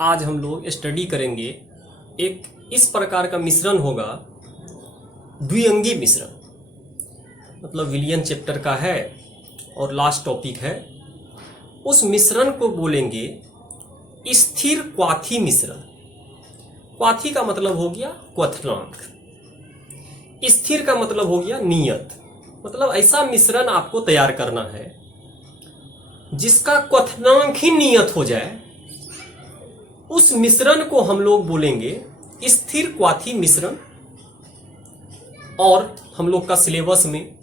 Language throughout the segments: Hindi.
आज हम लोग स्टडी करेंगे एक इस प्रकार का मिश्रण होगा, द्विअंगी मिश्रण। मतलब विलियन चैप्टर का है और लास्ट टॉपिक है। उस मिश्रण को बोलेंगे स्थिर क्वाथी मिश्रण। क्वाथी का मतलब हो गया क्वथनांक, स्थिर का मतलब हो गया नियत। मतलब ऐसा मिश्रण आपको तैयार करना है जिसका क्वथनांक ही नियत हो जाए। उस मिश्रण को हम लोग बोलेंगे स्थिर क्वाथी मिश्रण। और हम लोग का सिलेबस में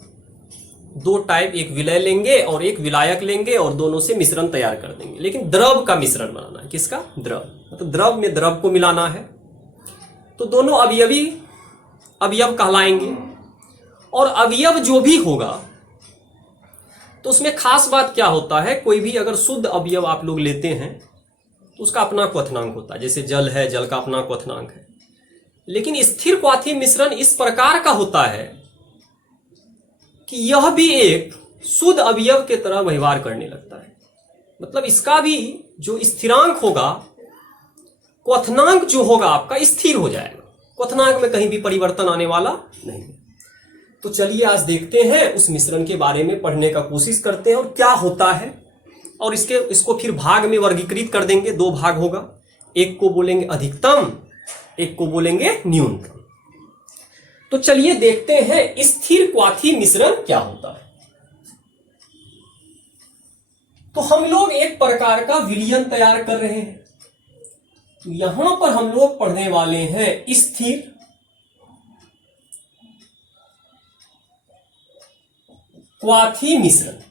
दो टाइप, एक विलय लेंगे और एक विलायक लेंगे और दोनों से मिश्रण तैयार कर देंगे। लेकिन द्रव का मिश्रण बनाना है। किसका? द्रव। मतलब द्रव में द्रव को मिलाना है, तो दोनों अवयवी अवयव कहलाएंगे। और अवयव जो भी होगा तो उसमें खास बात क्या होता है, कोई भी अगर शुद्ध अवयव आप लोग लेते हैं तो उसका अपना क्वथनांक होता है। जैसे जल है, जल का अपना क्वथनांक है। लेकिन स्थिर क्वाथी मिश्रण इस प्रकार का होता है कि यह भी एक शुद्ध अवयव के तरह व्यवहार करने लगता है। मतलब इसका भी जो स्थिरांक होगा, क्वथनांक जो होगा आपका स्थिर हो जाएगा। क्वथनांक में कहीं भी परिवर्तन आने वाला नहीं है। तो चलिए आज देखते हैं, उस मिश्रण के बारे में पढ़ने का कोशिश करते हैं और क्या होता है। और इसको फिर भाग में वर्गीकृत कर देंगे। दो भाग होगा, एक को बोलेंगे अधिकतम, एक को बोलेंगे न्यूनतम। तो चलिए देखते हैं स्थिर क्वाथी मिश्रण क्या होता है। तो हम लोग एक प्रकार का विलयन तैयार कर रहे हैं। तो यहां पर हम लोग पढ़ने वाले हैं स्थिर क्वाथी मिश्रण।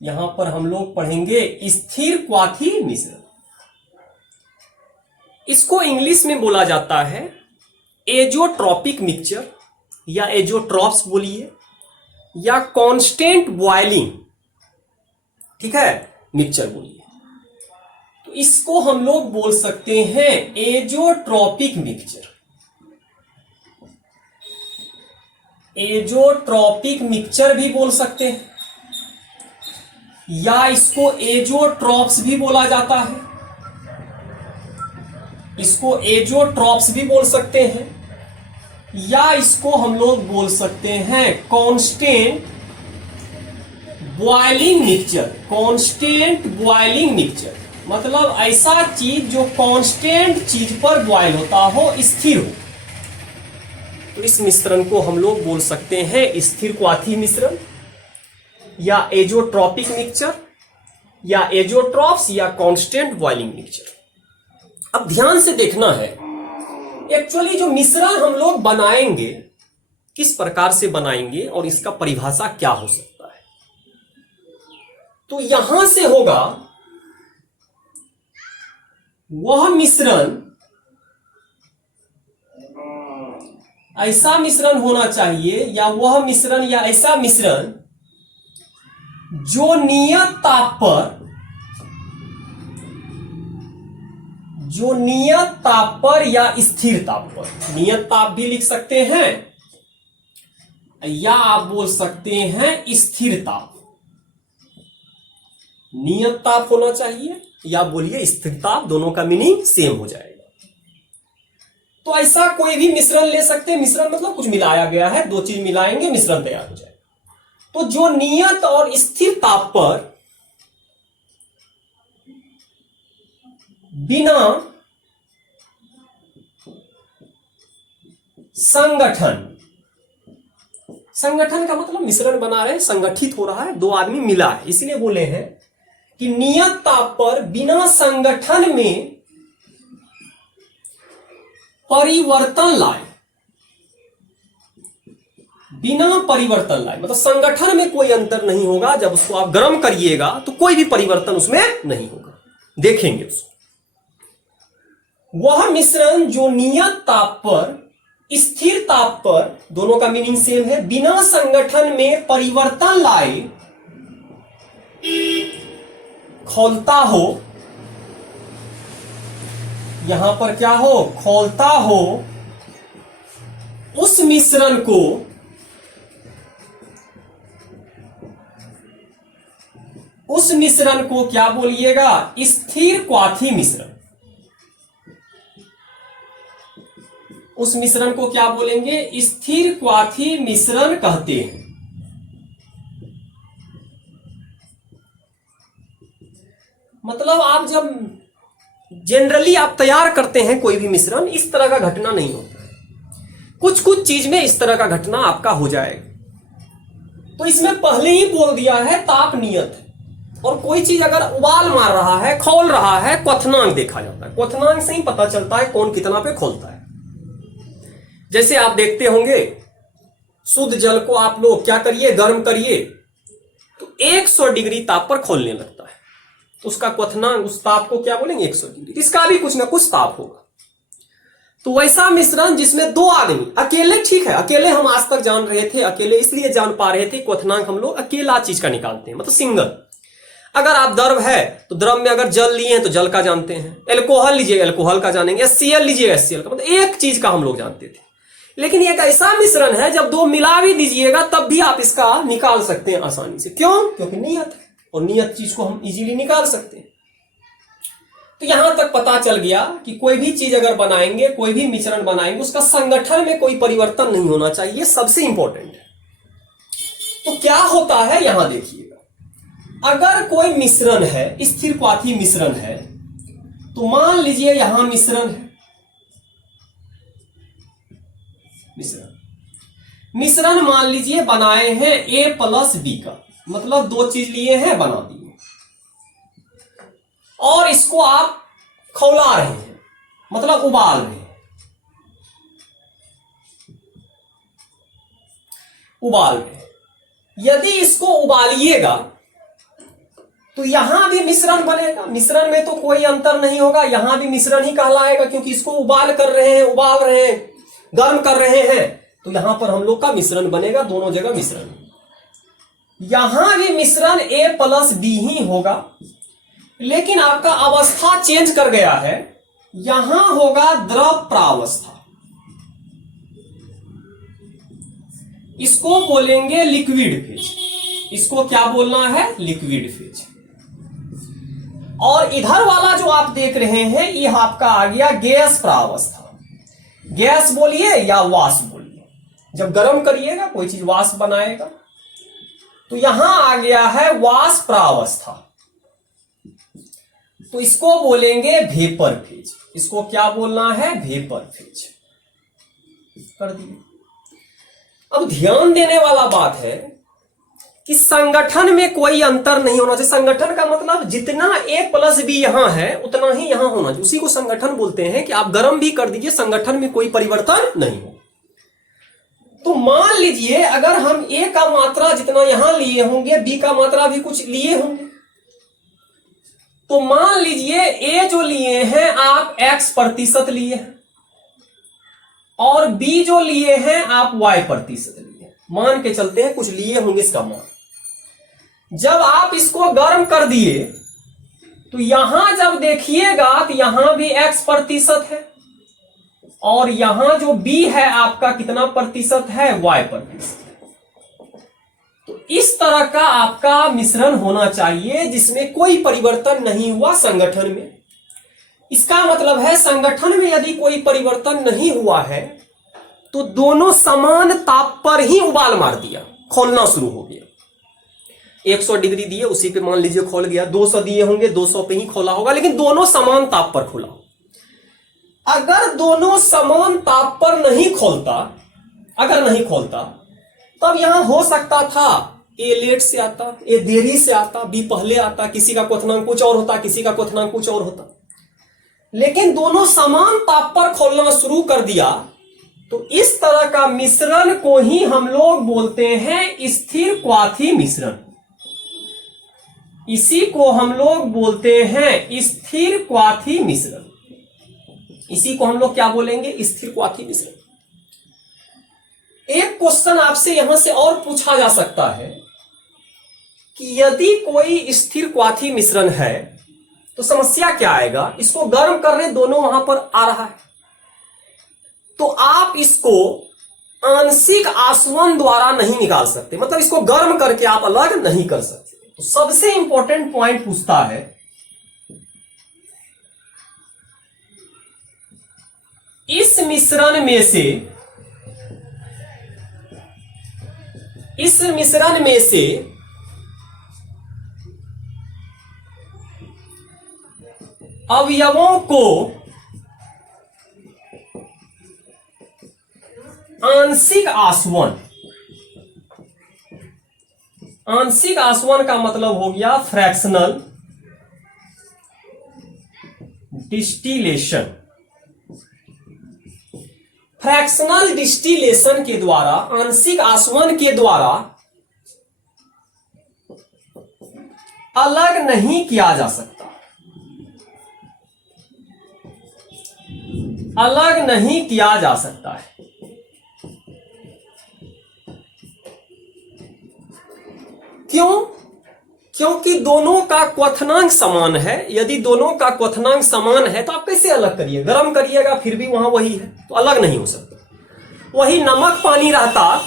यहां पर हम लोग पढ़ेंगे स्थिर क्वाथी मिश्रण। इसको इंग्लिश में बोला जाता है एजोट्रॉपिक मिक्सचर, या एजोट्रॉप्स बोलिए, या कांस्टेंट बॉइलिंग, ठीक है, मिक्सचर बोलिए। तो इसको हम लोग बोल सकते हैं एजोट्रॉपिक मिक्सचर। एजोट्रॉपिक मिक्सचर भी बोल सकते हैं, या इसको एजोट्रॉप्स भी बोला जाता है। इसको एजोट्रॉप्स भी बोल सकते हैं, या इसको हम लोग बोल सकते हैं constant boiling mixture. Constant boiling mixture मतलब ऐसा चीज जो कांस्टेंट चीज पर बॉयल होता हो, स्थिर हो। तो इस मिश्रण को हम लोग बोल सकते हैं स्थिर क्वाथी मिश्रण, या एजोट्रॉपिक मिक्सचर, या एजोट्रॉप्स, या कांस्टेंट बॉइलिंग मिक्सचर। अब ध्यान से देखना है, एक्चुअली जो मिश्रण हम लोग बनाएंगे किस प्रकार से बनाएंगे और इसका परिभाषा क्या हो सकता है। तो यहां से होगा वह मिश्रण, ऐसा मिश्रण होना चाहिए, या वह मिश्रण या ऐसा मिश्रण जो नियत ताप पर या स्थिर ताप पर, नियत ताप भी लिख सकते हैं या आप बोल सकते हैं स्थिर ताप। नियत ताप होना चाहिए या बोलिए स्थिर ताप, दोनों का मीनिंग सेम हो जाएगा। तो ऐसा कोई भी मिश्रण ले सकते हैं। मिश्रण मतलब कुछ मिलाया गया है, दो चीज मिलाएंगे, मिश्रण तैयार हो जाएगा। तो जो नियत और स्थिर ताप पर बिना संगठन का मतलब मिश्रण बना रहे, संगठित हो रहा है, दो आदमी मिला है, इसलिए बोले हैं कि नियत ताप पर बिना संगठन में परिवर्तन लाए। बिना परिवर्तन लाए मतलब संगठन में कोई अंतर नहीं होगा। जब उसको आप गर्म करिएगा तो कोई भी परिवर्तन उसमें नहीं होगा, देखेंगे उसको। वह मिश्रण जो नियत ताप पर स्थिर ताप पर, दोनों का मीनिंग सेम है, बिना संगठन में परिवर्तन लाए खौलता हो। यहां पर क्या हो? खौलता हो। उस मिश्रण को क्या बोलिएगा? स्थिर क्वाथी मिश्रण। उस मिश्रण को क्या बोलेंगे? स्थिर क्वाथी मिश्रण कहते हैं। मतलब आप जब जनरली आप तैयार करते हैं कोई भी मिश्रण, इस तरह का घटना नहीं होता है। कुछ कुछ चीज में इस तरह का घटना आपका हो जाएगा। तो इसमें पहले ही बोल दिया है ताप नियत है। और कोई चीज अगर उबाल मार रहा है, खौल रहा है, क्वथनांक देखा जाता है। क्वथनांक से ही पता चलता है कौन कितना पे खोलता है। जैसे आप देखते होंगे शुद्ध जल को आप लोग क्या करिए, गर्म करिए तो 100 डिग्री ताप पर खोलने लगता है। तो उसका क्वथनांक, उस ताप को क्या बोलेंगे? 100 डिग्री। इसका भी कुछ ना कुछ ताप होगा। तो वैसा मिश्रण जिसमें दो आदमी अकेले, ठीक है, अकेले हम आज तक जान रहे थे, अकेले इसलिए जान पा रहे थे क्वथनांक हम लोग अकेला चीज का निकालते हैं, मतलब सिंगल। अगर आप द्रव है तो द्रव में अगर जल लिए हैं तो जल का जानते हैं, एल्कोहल लीजिएगा एल्कोहल का जानेंगे, HCl लीजिएगा HCl का, मतलब एक चीज का हम लोग जानते थे। लेकिन एक ऐसा मिश्रण है जब दो मिला भी दीजिएगा तब भी आप इसका निकाल सकते हैं आसानी से। क्यों? क्योंकि नियत है, और नियत चीज को हम इजीली निकाल सकते हैं। तो यहां तक पता चल गया कि कोई भी चीज अगर बनाएंगे, कोई भी मिश्रण बनाएंगे, उसका संगठन में कोई परिवर्तन नहीं होना चाहिए, सबसे इंपॉर्टेंट है। तो क्या होता है यहां देखिएगा, अगर कोई मिश्रण है, स्थिर क्वाथी मिश्रण है, तो मान लीजिए यहां मिश्रण है, मिश्रण मान लीजिए बनाए हैं A + B का, मतलब दो चीज लिए हैं बना दिए, और इसको आप खौला रहे हैं, मतलब उबाल रहे हैं, यदि इसको उबालिएगा तो यहां भी मिश्रण बनेगा। मिश्रण में तो कोई अंतर नहीं होगा, यहां भी मिश्रण ही कहलाएगा, क्योंकि इसको उबाल कर रहे हैं, उबाल रहे हैं, गर्म कर रहे हैं, तो यहां पर हम लोग का मिश्रण बनेगा, दोनों जगह मिश्रण। यहां भी मिश्रण A + B ही होगा, लेकिन आपका अवस्था चेंज कर गया है, यहां होगा द्रव प्रावस्था, इसको बोलेंगे लिक्विड फेज। इसको क्या बोलना है? Liquid phase. और इधर वाला जो आप देख रहे हैं ये आपका आ गया गैस प्रावस्था। गैस बोलिए या वाष्प बोलिए, जब गर्म करिएगा कोई चीज वाष्प बनाएगा, तो यहां आ गया है वाष्प प्रावस्था, तो इसको बोलेंगे वेपर फेज। इसको क्या बोलना है? वेपर फेज कर दिए। अब ध्यान देने वाला बात है कि संगठन में कोई अंतर नहीं होना चाहिए। संगठन का मतलब जितना A + B यहां है उतना ही यहां होना चाहिए, उसी को संगठन बोलते हैं। कि आप गर्म भी कर दीजिए, संगठन में कोई परिवर्तन नहीं हो। तो मान लीजिए अगर हम A का मात्रा जितना यहां लिए होंगे, B का मात्रा भी कुछ लिए होंगे, तो मान लीजिए A जो लिए हैं आप X% लिए हैं, और B जो लिए हैं आप Y% लिए, मान के चलते हैं कुछ लिए होंगे इसका मान। जब आप इसको गर्म कर दिए तो यहां जब देखिएगा तो यहां भी X% है, और यहां जो B है आपका कितना प्रतिशत है? Y%। तो इस तरह का आपका मिश्रण होना चाहिए जिसमें कोई परिवर्तन नहीं हुआ संगठन में। इसका मतलब है संगठन में यदि कोई परिवर्तन नहीं हुआ है तो दोनों समान ताप पर ही उबाल मार दिया, खोलना शुरू हो गया। 100 डिग्री दिए, उसी पे मान लीजिए खोल गया। 200 दिए होंगे, 200 पे ही खोला होगा, लेकिन दोनों समान ताप पर खोला। अगर दोनों समान ताप पर नहीं खोलता, अगर नहीं खोलता, तब यहां हो सकता था A लेट से आता, A देरी से आता, B पहले आता, किसी का क्वथनांक कुछ और होता, किसी का क्वथनांक कुछ और होता। लेकिन दोनों समान ताप पर खोलना शुरू कर दिया, तो इस तरह का मिश्रण को ही हम लोग बोलते हैं स्थिर क्वाथी मिश्रण। इसी को हम लोग बोलते हैं स्थिर क्वाथी मिश्रण। इसी को हम लोग क्या बोलेंगे? स्थिर क्वाथी मिश्रण। एक क्वेश्चन आपसे यहां से और पूछा जा सकता है कि यदि कोई स्थिर क्वाथी मिश्रण है तो समस्या क्या आएगा? इसको गर्म कर रहे, दोनों वहां पर आ रहा है, तो आप इसको आंशिक आसवन द्वारा नहीं निकाल सकते, मतलब इसको गर्म करके आप अलग नहीं कर सकते। तो सबसे इंपॉर्टेंट पॉइंट पूछता है इस मिश्रण में से अवयवों को आंशिक आसवन का मतलब हो गया फ्रैक्शनल डिस्टिलेशन। फ्रैक्शनल डिस्टिलेशन के द्वारा, आंशिक आसवन के द्वारा अलग नहीं किया जा सकता, अलग नहीं किया जा सकता है। क्यों? क्योंकि दोनों का क्वथनांक समान है। यदि दोनों का क्वथनांक समान है तो आप कैसे अलग करिए? गर्म करिएगा फिर भी वहां वही है, तो अलग नहीं हो सकता। वही नमक पानी रहता,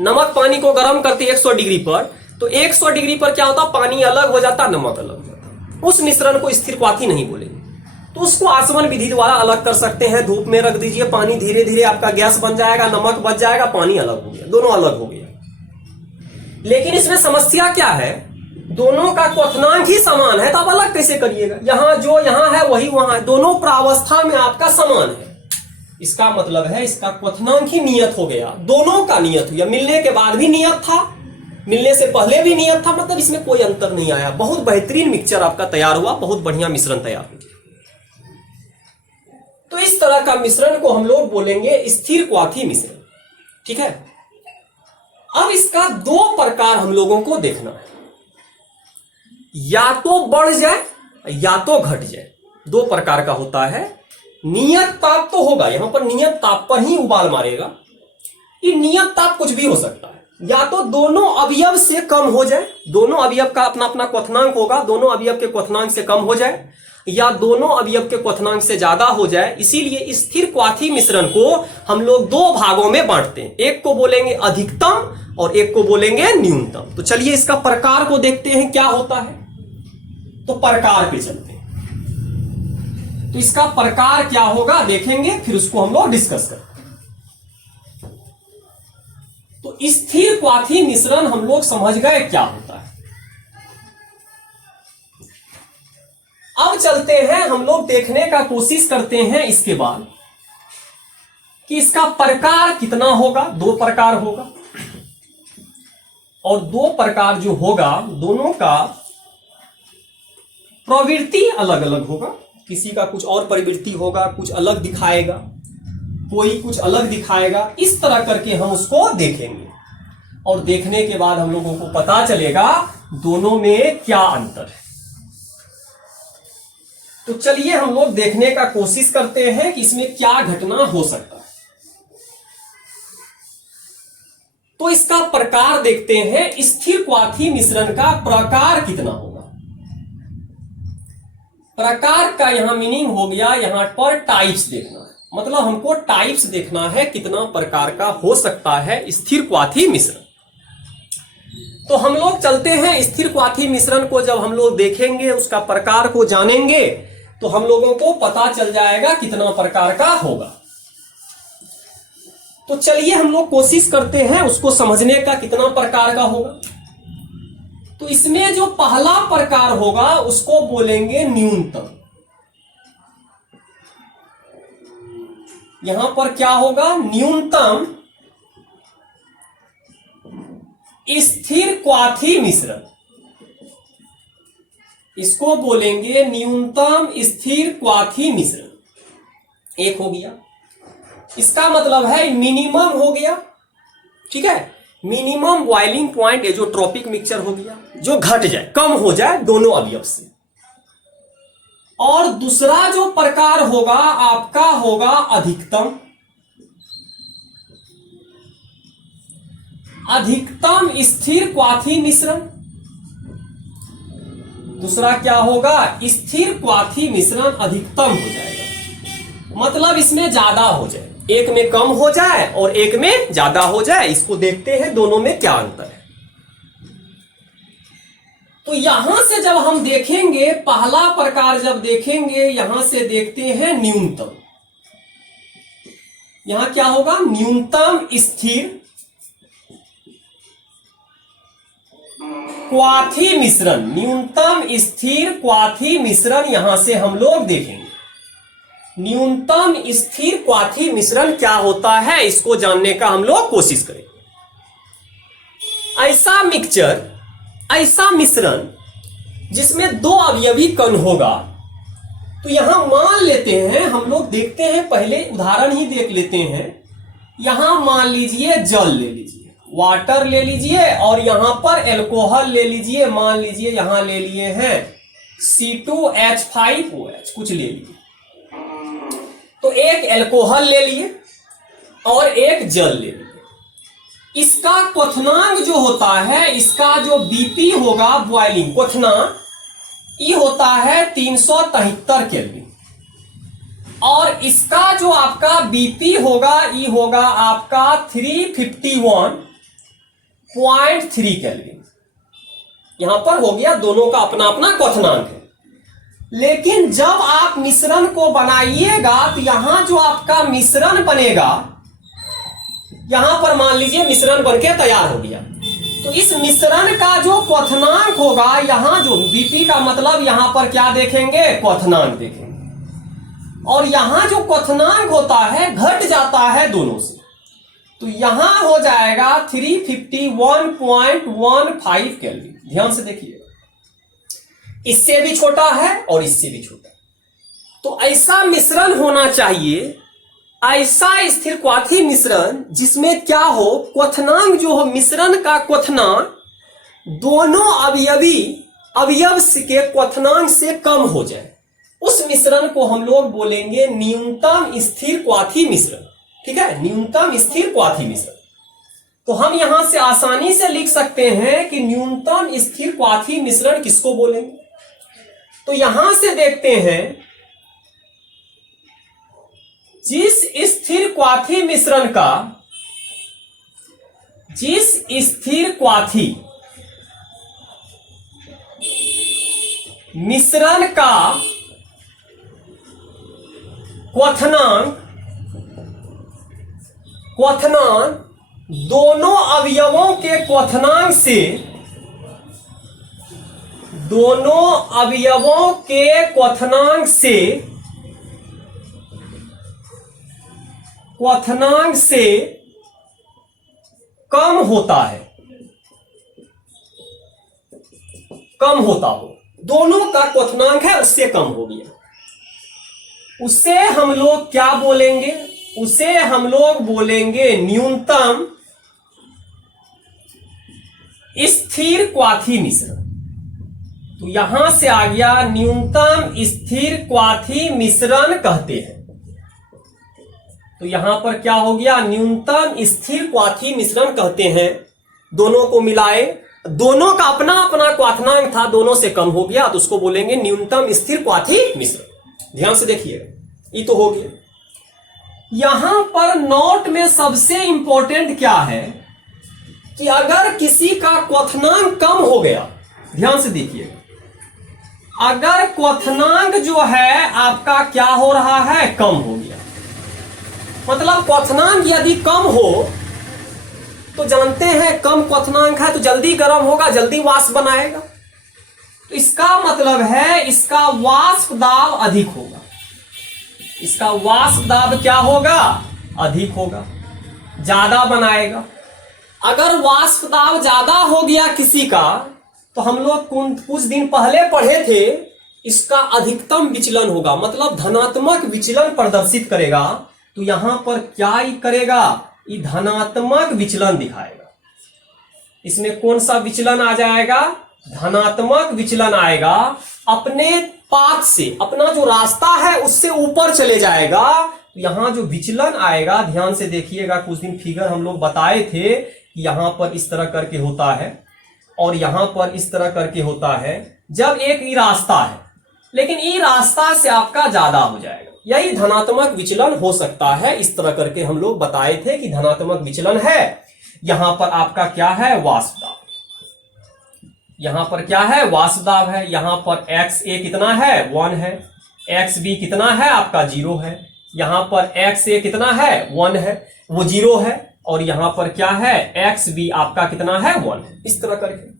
नमक पानी को गर्म करते 100 डिग्री पर, तो 100 डिग्री पर क्या होता? पानी अलग हो जाता, नमक अलग हो जाता। उस मिश्रण को स्थिर क्वाथी नहीं बोलेंगे। तो उसको आसवन विधि द्वारा अलग कर सकते हैं। धूप में रख दीजिए, पानी धीरे धीरे आपका गैस बन जाएगा, नमक बच जाएगा, पानी अलग हो गया, दोनों अलग हो गया। लेकिन इसमें समस्या क्या है? दोनों का क्वथनांक ही समान है, तो आप अलग कैसे करिएगा? यहां जो यहां है वही वहां है, दोनों प्रावस्था में आपका समान है। इसका मतलब है इसका क्वथनांक ही नियत हो गया, दोनों का नियत हुआ। मिलने के बाद भी नियत था, मिलने से पहले भी नियत था, मतलब इसमें कोई अंतर नहीं आया। बहुत बेहतरीन मिक्सचर आपका तैयार हुआ, बहुत बढ़िया मिश्रण तैयार हो गया। तो इस तरह का मिश्रण को हम लोग बोलेंगे स्थिर क्वाथी मिश्रण। ठीक है। अब इसका दो प्रकार हम लोगों को देखना है, या तो बढ़ जाए या तो घट जाए। दो प्रकार का होता है। नियत ताप तो होगा, यहां पर नियत ताप पर ही उबाल मारेगा। ये नियत ताप कुछ भी हो सकता है, या तो दोनों अवयव से कम हो जाए, दोनों अवयव का अपना अपना क्वथनांक होगा, दोनों अवयव के क्वथनांक से कम हो जाए, या दोनों अवयव के क्वथनांक से ज्यादा हो जाए। इसीलिए स्थिर क्वाथी मिश्रण को हम लोग दो भागों में बांटते हैं, एक को बोलेंगे अधिकतम और एक को बोलेंगे न्यूनतम। तो चलिए इसका प्रकार को देखते हैं क्या होता है। तो प्रकार पे चलते हैं, तो इसका प्रकार क्या होगा देखेंगे, फिर उसको हम लोग डिस्कस करते हैं। तो स्थिर क्वाथी मिश्रण हम लोग समझ गए क्या होता है। अब चलते हैं, हम लोग देखने का कोशिश करते हैं इसके बाद कि इसका प्रकार कितना होगा। दो प्रकार होगा, और दो प्रकार जो होगा दोनों का प्रवृत्ति अलग अलग होगा। किसी का कुछ और प्रवृत्ति होगा, कुछ अलग दिखाएगा, कोई कुछ अलग दिखाएगा। इस तरह करके हम उसको देखेंगे, और देखने के बाद हम लोगों को पता चलेगा दोनों में क्या अंतर है। तो चलिए हम लोग देखने का कोशिश करते हैं कि इसमें क्या घटना हो सकता है। तो इसका प्रकार देखते हैं। स्थिर क्वाथी मिश्रण का प्रकार कितना होगा। प्रकार का यहां मीनिंग हो गया, यहां पर टाइप्स देखना है, मतलब हमको टाइप्स देखना है कितना प्रकार का हो सकता है स्थिर क्वाथी मिश्रण। तो हम लोग चलते हैं, स्थिर क्वाथी मिश्रण को जब हम लोग देखेंगे, उसका प्रकार को जानेंगे, तो हम लोगों को पता चल जाएगा कितना प्रकार का होगा। तो चलिए हम लोग कोशिश करते हैं उसको समझने का, कितना प्रकार का होगा। तो इसमें जो पहला प्रकार होगा उसको बोलेंगे न्यूनतम। यहां पर क्या होगा? न्यूनतम स्थिर क्वाथी मिश्रण, इसको बोलेंगे न्यूनतम स्थिर क्वाथी मिश्रण। एक हो गया, इसका मतलब है मिनिमम हो गया। ठीक है, minimum boiling point azeotropic mixture हो गया, जो घट जाए, कम हो जाए दोनों अवयव से। और दूसरा जो प्रकार होगा आपका होगा अधिकतम। अधिकतम स्थिर क्वाथी मिश्रण। दूसरा क्या होगा? स्थिर क्वाथी मिश्रण अधिकतम हो जाएगा, मतलब इसमें ज्यादा हो जाए, एक में कम हो जाए और एक में ज्यादा हो जाए। इसको देखते हैं दोनों में क्या अंतर है। तो यहां से जब हम देखेंगे, पहला प्रकार जब देखेंगे, यहां से देखते हैं न्यूनतम। यहां क्या होगा, न्यूनतम स्थिर क्वाथी मिश्रण, न्यूनतम स्थिर क्वाथी मिश्रण यहां से हम लोग देखेंगे। न्यूनतम स्थिर क्वाथी मिश्रण क्या होता है, इसको जानने का हम लोग कोशिश करेंगे। ऐसा मिक्सचर, ऐसा मिश्रण जिसमें दो अवयवी कण होगा, तो यहां मान लेते हैं हम लोग, देखते हैं पहले उदाहरण ही देख लेते हैं। यहां मान लीजिए जल ले लीजिए, वाटर ले लीजिए, और यहां पर एल्कोहल ले लीजिए। मान लीजिए यहां ले लिए हैं C2H5OH, कुछ ले लिए। तो एक एल्कोहल ले लिए और एक जल ले लिए। इसका क्वथनांक जो होता है, इसका जो बीपी होगा, बॉइलिंग क्वथनांक, ये होता है 373 केल्विन, और इसका जो आपका बीपी होगा, ये होगा आपका 351.3 केल्विन। यहां पर हो गया, दोनों का अपना अपना क्वथनांक है। लेकिन जब आप मिश्रण को बनाइएगा, तो यहां जो आपका मिश्रण बनेगा, यहां पर मान लीजिए मिश्रण बनके तैयार हो गया, तो इस मिश्रण का जो क्वथनांक होगा, यहां जो बीपी का मतलब यहां पर क्या देखेंगे, क्वथनांक देखेंगे। और यहां जो क्वथनांक होता है घट जाता है दोनों से, तो यहां हो जाएगा 351.15 केल्विन। ध्यान से देखिए, इससे भी छोटा है और इससे भी छोटा। तो ऐसा मिश्रण होना चाहिए, ऐसा स्थिर क्वाथी मिश्रण जिसमें क्या हो, क्वथनांक जो हो, मिश्रण का क्वथनांक दोनों अवयव के क्वथनांक से कम हो जाए, उस मिश्रण को हम लोग बोलेंगे न्यूनतम स्थिर क्वाथी मिश्रण। ठीक है, न्यूनतम स्थिर क्वाथी मिश्रण। तो हम यहां से आसानी से लिख सकते हैं कि न्यूनतम स्थिर क्वाथी मिश्रण किसको बोलेंगे। तो यहां से देखते हैं, जिस स्थिर क्वाथी मिश्रण का, जिस स्थिर क्वाथी मिश्रण का क्वथनांक दोनों अवयवों के क्वथनांक से, दोनों अवयवों के क्वथनांक से कम होता है, कम होता हो, दोनों का क्वथनांक है उससे कम हो गया, उसे हम लोग क्या बोलेंगे, उसे हम लोग बोलेंगे न्यूनतम स्थिर क्वाथी मिश्रण। तो यहां से आ गया, न्यूनतम स्थिर क्वाथी मिश्रण कहते हैं। तो यहां पर क्या हो गया, न्यूनतम स्थिर क्वाथी मिश्रण कहते हैं। दोनों को मिलाए, दोनों का अपना अपना क्वथनांक था, दोनों से कम हो गया, तो उसको बोलेंगे न्यूनतम स्थिर क्वाथी मिश्रण। ध्यान से देखिएगा, ये तो हो गया। यहां पर नोट में सबसे इंपॉर्टेंट क्या है कि अगर किसी का क्वथनांक कम हो गया, ध्यान से देखिएगा, अगर क्वथनांक जो है आपका क्या हो रहा है, कम हो गया, मतलब क्वथनांक यदि कम हो, तो जानते हैं कम क्वथनांक है तो जल्दी गर्म होगा, जल्दी वाष्प बनाएगा। तो इसका मतलब है इसका वाष्प दाब अधिक होगा, इसका वाष्प दाब क्या होगा, अधिक होगा, ज्यादा बनाएगा। अगर वाष्प दाब ज्यादा हो गया किसी का, तो हम लोग कुछ दिन पहले पढ़े थे, इसका अधिकतम विचलन होगा, मतलब धनात्मक विचलन प्रदर्शित करेगा। तो यहां पर क्या ही करेगा, ये धनात्मक विचलन दिखाएगा। इसमें कौन सा विचलन आ जाएगा, धनात्मक विचलन आएगा, अपने पाथ से, अपना जो रास्ता है उससे ऊपर चले जाएगा। यहां जो विचलन आएगा, ध्यान से देखिएगा, कुछ दिन फिगर हम लोग बताए थे कि यहां पर इस तरह करके होता है और यहां पर इस तरह करके होता है। जब एक ई रास्ता है, लेकिन ई रास्ता से आपका ज्यादा हो जाएगा, यही धनात्मक विचलन हो सकता है। इस तरह करके हम लोग बताए थे कि धनात्मक विचलन है। यहां पर आपका क्या है, वाष्प दाब, यहां पर क्या है, वाष्प दाब है। यहां पर XA कितना है, 1 है, XB कितना है आपका 0 है। यहां पर एक्स ए कितना है 1 है, वो 0 है, और यहां पर क्या है एक्स बी आपका कितना है 1 है। इस तरह करके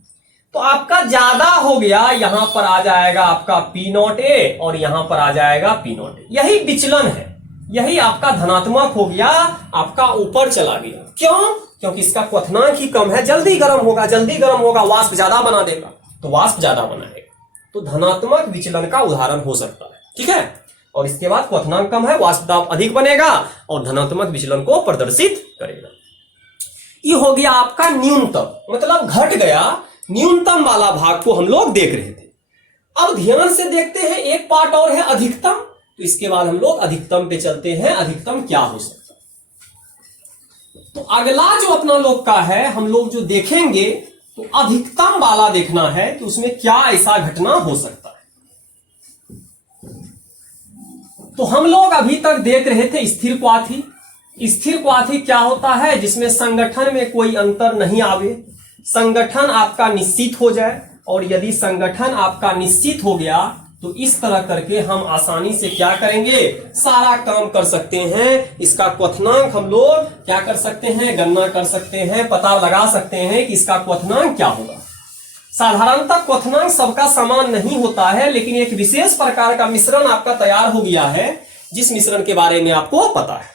तो आपका ज्यादा हो गया, यहां पर आ जाएगा आपका पी नॉट ए और यहां पर आ जाएगा पी नॉट ए। यही विचलन है, यही आपका धनात्मक हो गया, आपका ऊपर चला गया। क्यों? क्योंकि इसका क्वथनांक ही कम है, जल्दी गर्म होगा, वाष्प ज्यादा बना देगा, तो वाष्प ज्यादा बनाएगा, तो धनात्मक विचलन का उदाहरण हो सकता है। ठीक है, और इसके बाद क्वथनांक कम है, वाष्प दाब अधिक बनेगा और धनात्मक विचलन को प्रदर्शित करेगा। ये हो गया आपका न्यूनतम, मतलब घट गया, न्यूनतम वाला भाग को हम लोग देख रहे थे। अब ध्यान से देखते हैं, एक पार्ट और है अधिकतम, तो इसके बाद हम लोग अधिकतम पे चलते हैं। अधिकतम क्या हो सकता है, तो अगला जो अपना लोग का है, हम लोग जो देखेंगे तो अधिकतम वाला देखना है कि उसमें क्या ऐसा घटना हो सकता है। तो हम लोग अभी तक देख रहे थे स्थिर क्वाथी। स्थिर क्वाथी क्या होता है, जिसमें संगठन में कोई अंतर नहीं आवे, संगठन आपका निश्चित हो जाए, और यदि संगठन आपका निश्चित हो गया तो इस तरह करके हम आसानी से क्या करेंगे, सारा काम कर सकते हैं। इसका क्वथनांक हम लोग क्या कर सकते हैं, गणना कर सकते हैं, पता लगा सकते हैं कि इसका क्वथनांक क्या होगा। साधारणतः क्वथनांक सबका समान नहीं होता है, लेकिन एक विशेष प्रकार का मिश्रण आपका तैयार हो गया है, जिस मिश्रण के बारे में आपको पता है।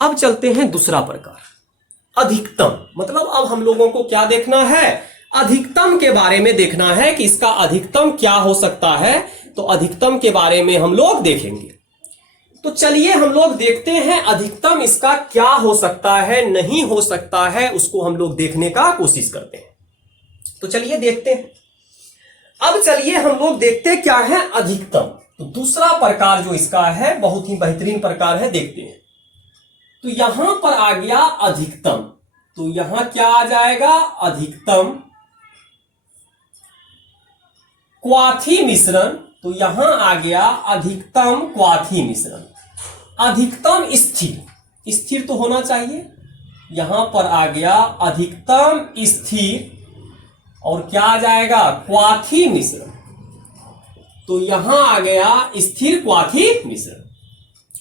अब चलते हैं दूसरा प्रकार, अधिकतम। मतलब अब हम लोगों को क्या देखना है, अधिकतम के बारे में देखना है कि इसका अधिकतम क्या हो सकता है। तो अधिकतम के बारे में हम लोग देखेंगे। तो चलिए हम लोग देखते हैं अधिकतम इसका क्या हो सकता है, नहीं हो सकता है, उसको हम लोग देखने का कोशिश करते हैं। तो चलिए देखते हैं। अब चलिए हम लोग देखते क्या है अधिकतम। तो दूसरा प्रकार जो इसका है बहुत ही बेहतरीन प्रकार है, देखते हैं। तो यहां पर आ गया अधिकतम, तो यहां क्या आ जाएगा, अधिकतम क्वाथी मिश्रण। तो यहां आ गया अधिकतम क्वाथी मिश्रण। अधिकतम स्थिर, स्थिर तो होना चाहिए, यहां पर आ गया अधिकतम स्थिर, और क्या आ जाएगा क्वाथी मिश्रण। तो यहां आ गया स्थिर क्वाथी मिश्रण।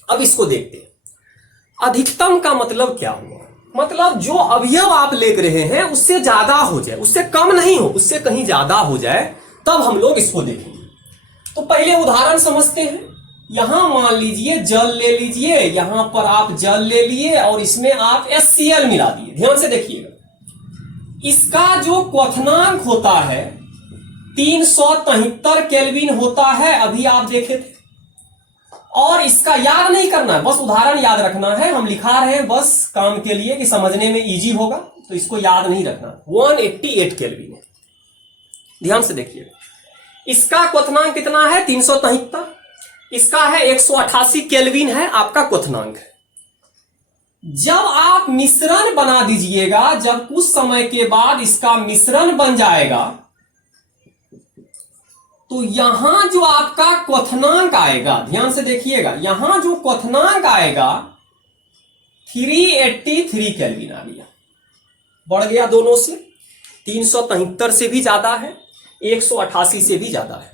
अब इसको देखते हैं, अधिकतम का मतलब क्या हुआ, मतलब जो अवयव आप ले रहे हैं उससे ज्यादा हो जाए, उससे कम नहीं हो, उससे कहीं ज्यादा हो जाए, तब हम लोग इसको देखेंगे। तो पहले उदाहरण समझते हैं। यहां मान लीजिए जल ले लीजिए, यहां पर आप जल ले लिए और इसमें आप HCl मिला दिए। ध्यान से देखिएगा, इसका जो क्वथनांक होता है 373 केल्विन होता है, अभी आप देखे थे। और इसका याद नहीं करना है, बस उदाहरण याद रखना है, हम लिखा रहे हैं बस काम के लिए कि समझने में इजी होगा, तो इसको याद नहीं रखना। 188 केल्विन है, ध्यान से देखिए। इसका क्वथनांक कितना है 373, इसका है 188 केल्विन है आपका क्वथनांक। जब आप मिश्रण बना दीजिएगा, जब कुछ समय के बाद इसका मिश्रण बन जाएगा, तो यहां जो आपका क्वथनांक आएगा, ध्यान से देखिएगा, यहां जो क्वथनांक आएगा 383 केल्विन आ गया, बढ़ गया दोनों से, 373 से भी ज्यादा है, 188 से भी ज्यादा है,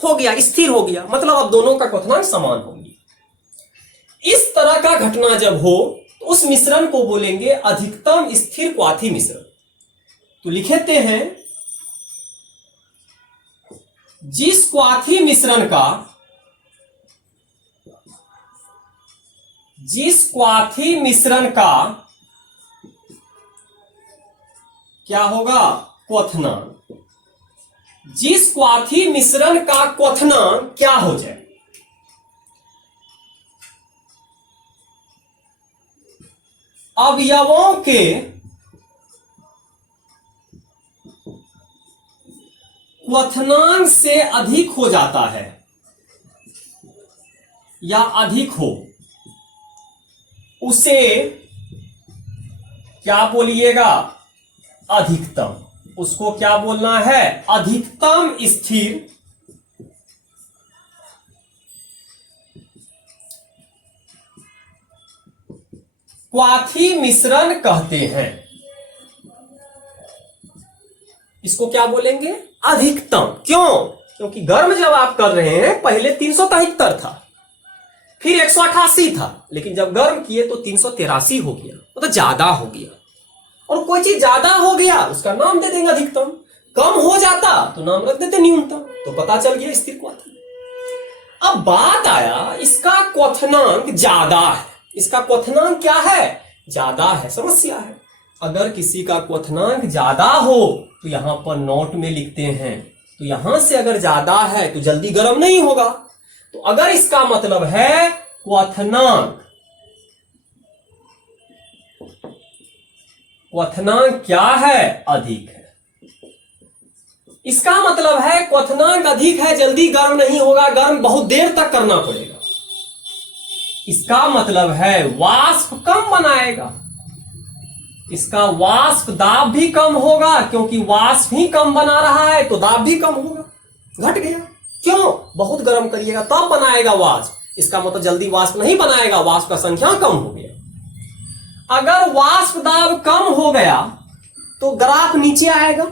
हो गया स्थिर हो गया। मतलब अब दोनों का क्वथनांक समान होंगे। इस तरह का घटना जब हो तो उस मिश्रण को बोलेंगे अधिकतम स्थिर क्वाथी मिश्रण। तो लिखते हैं जिस क्वाथी मिश्रण का क्या होगा क्वथनांक, जिस क्वाथी मिश्रण का क्वथनांक क्या हो जाए, अवयवों के क्वथनांक से अधिक हो जाता है या अधिक हो, उसे क्या बोलिएगा अधिकतम। उसको क्या बोलना है अधिकतम स्थिर क्वाथी मिश्रण कहते हैं। इसको क्या बोलेंगे अधिकतम। क्यों? क्योंकि गर्म जब आप कर रहे हैं, पहले 373 था, फिर 188 था, लेकिन जब गर्म किए तो 383 हो गया, मतलब ज्यादा हो गया। और कोई चीज ज्यादा हो गया उसका नाम दे देंगे अधिकतम, कम हो जाता तो नाम रख देते न्यूनतम। तो पता चल गया स्थिर क्वाथी। अब बात आया इसका क्वथनांक ज्यादा है, इसका क्वथनांक क्या है, ज्यादा है। समस्या है, अगर किसी का क्वथनांक ज्यादा हो तो यहां पर नोट में लिखते हैं, तो यहां से अगर ज्यादा है तो जल्दी गर्म नहीं होगा। तो अगर इसका मतलब है क्वथनांक क्या है, अधिक है, इसका मतलब है क्वथनांक अधिक है, जल्दी गर्म नहीं होगा, गर्म बहुत देर तक करना पड़ेगा। इसका मतलब है वाष्प कम बनाएगा, इसका वाष्प दाब भी कम होगा, क्योंकि वाष्प ही कम बना रहा है तो दाब भी कम होगा, घट गया। क्यों, बहुत गर्म करिएगा तब बनाएगा वाष्प, इसका मतलब जल्दी वाष्प नहीं बनाएगा, वाष्प का संख्या कम हो गया। अगर वाष्प दाब कम हो गया तो ग्राफ नीचे आएगा,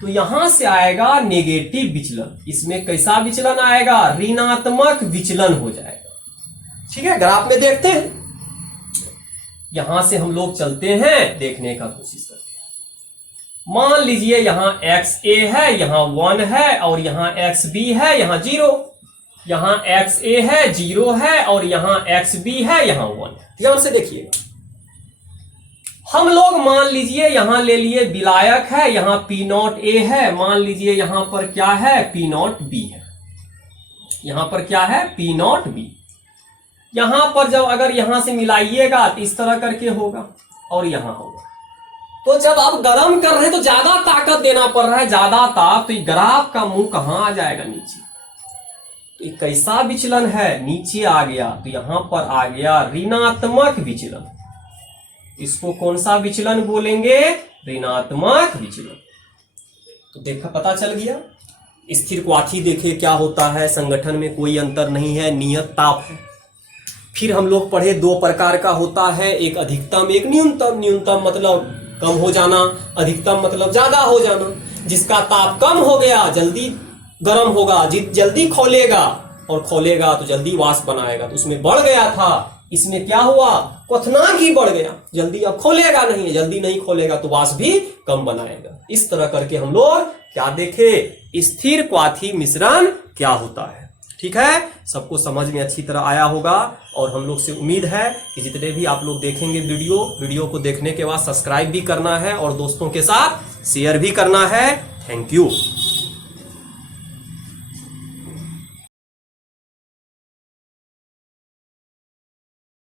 तो यहां से आएगा नेगेटिव विचलन, इसमें कैसा विचलन आएगा, ऋणात्मक विचलन हो जाएगा। ठीक है, ग्राफ में देखते हैं, यहां से हम लोग चलते हैं, देखने का कोशिश करते हैं। मान लीजिए यहां XA है, यहां 1 है, और यहां XB है, यहां 0, यहां XA है, 0 है, और यहां XB है, यहां 1 है। ध्यान से देखिएगा, हम लोग मान लीजिए यहां ले लिए विलायक है, यहां P0A है, मान लीजिए यहां पर क्या है, P0B है, यहां पर क्या है, P0B। यहां पर जब अगर यहां से मिलाइएगा तो इस तरह करके होगा, और यहां होगा। तो जब आप गर्म कर रहे हैं तो ज्यादा ताकत देना पड़ रहा है, ज्यादा ताप, तो ग्राफ का मुंह कहां आ जाएगा, नीचे। तो एक कैसा विचलन है, नीचे आ गया, तो यहां पर आ गया ऋणात्मक विचलन। इसको कौन सा विचलन बोलेंगे, ऋणात्मक विचलन। तो देखा, पता चल गया। स्थिर क्वाथी देखे क्या होता है, संगठन में कोई अंतर नहीं है, नियत ताप है। फिर हम लोग पढ़े 2 प्रकार का होता है, एक अधिकतम एक न्यूनतम। न्यूनतम मतलब कम हो जाना, अधिकतम मतलब ज्यादा हो जाना। जिसका ताप कम हो गया जल्दी गर्म होगा, जल्दी खोलेगा, और खोलेगा तो जल्दी वाष्प बनाएगा, तो उसमें बढ़ गया था, इसमें क्या हुआ, क्वथनांक ही बढ़ गया, जल्दी अब खोलेगा नहीं, जल्दी नहीं खोलेगा तो वाष्प भी कम बनाएगा। इस तरह करके हम लोग क्या देखे, स्थिर क्वाथी मिश्रण क्या होता है। ठीक है, सबको समझ में अच्छी तरह आया होगा, और हम लोग से उम्मीद है कि जितने भी आप लोग देखेंगे वीडियो को देखने के बाद सब्सक्राइब भी करना है और दोस्तों के साथ शेयर भी करना है। Thank you.